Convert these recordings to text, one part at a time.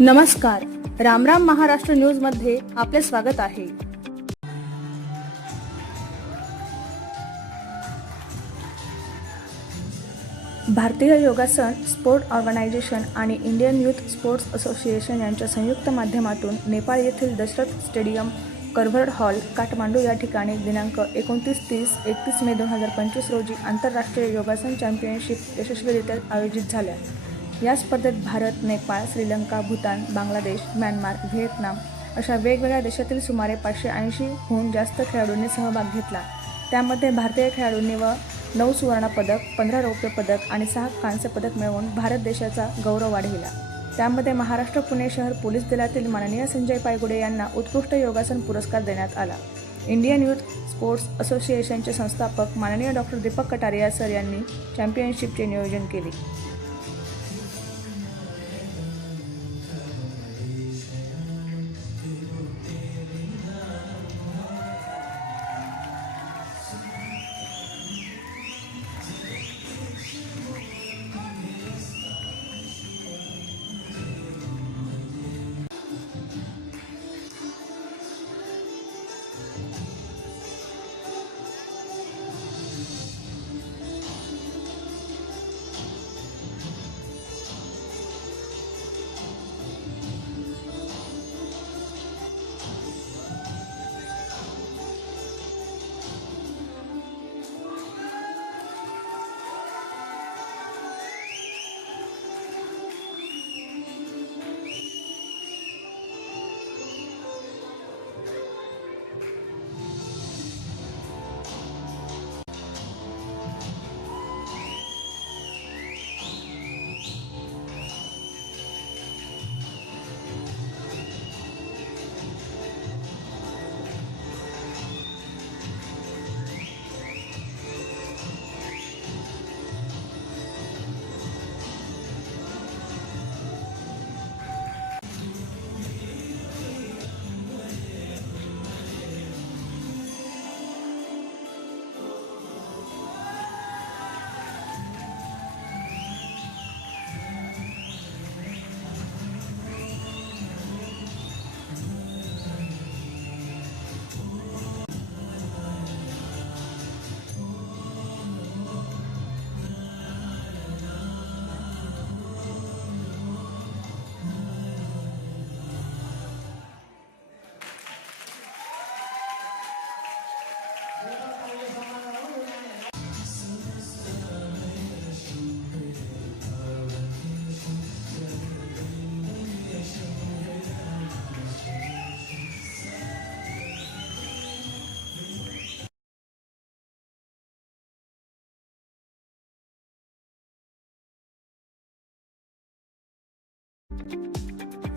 नमस्कार, राम राम महाराष्ट्र न्यूज मध्ये आपले स्वागत आहे। भारतीय योगासन स्पोर्ट ऑर्गनायझेशन आणि इंडियन यूथ स्पोर्ट्स असोसिएशन यांच्या संयुक्त माध्यमातून नेपाळ येथील दशरथ स्टेडियम कर्व्हर हॉल काठमांडू या ठिकाणी दिनांक 29-30-31 मे 2025 रोजी आंतरराष्ट्रीय योगासन चॅम्पियनशिप यशस्वीरित्या आयोजित झाल्या। या स्पर्धेत भारत, नेपाळ, श्रीलंका, भूतान, बांगलादेश, म्यानमार, व्हिएतनाम अशा वेगवेगळ्या देशातील सुमारे 580हून जास्त खेळाडूंनी सहभाग घेतला। त्यामध्ये भारतीय खेळाडूंनी 9 सुवर्ण पदक, 15 रौप्य पदक आणि 6 कांस्य पदक मिळवून भारत देशाचा गौरव वाढविला। त्यामध्ये महाराष्ट्र पुणे शहर पोलीस दलातील माननीय संजय पायगुडे यांना उत्कृष्ट योगासन पुरस्कार देण्यात आला। इंडियन यूथ स्पोर्ट्स असोसिएशनचे संस्थापक माननीय डॉ. दीपक कटारिया सर यांनी चॅम्पियनशिपचे नियोजन केले।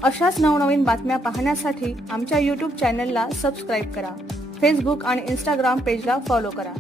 अशाच नवनवीन बातम्या पाहण्यासाठी आमच्या YouTube चॅनलला सबस्क्राइब करा। फेसबुक आणि Instagram पेजला फॉलो करा।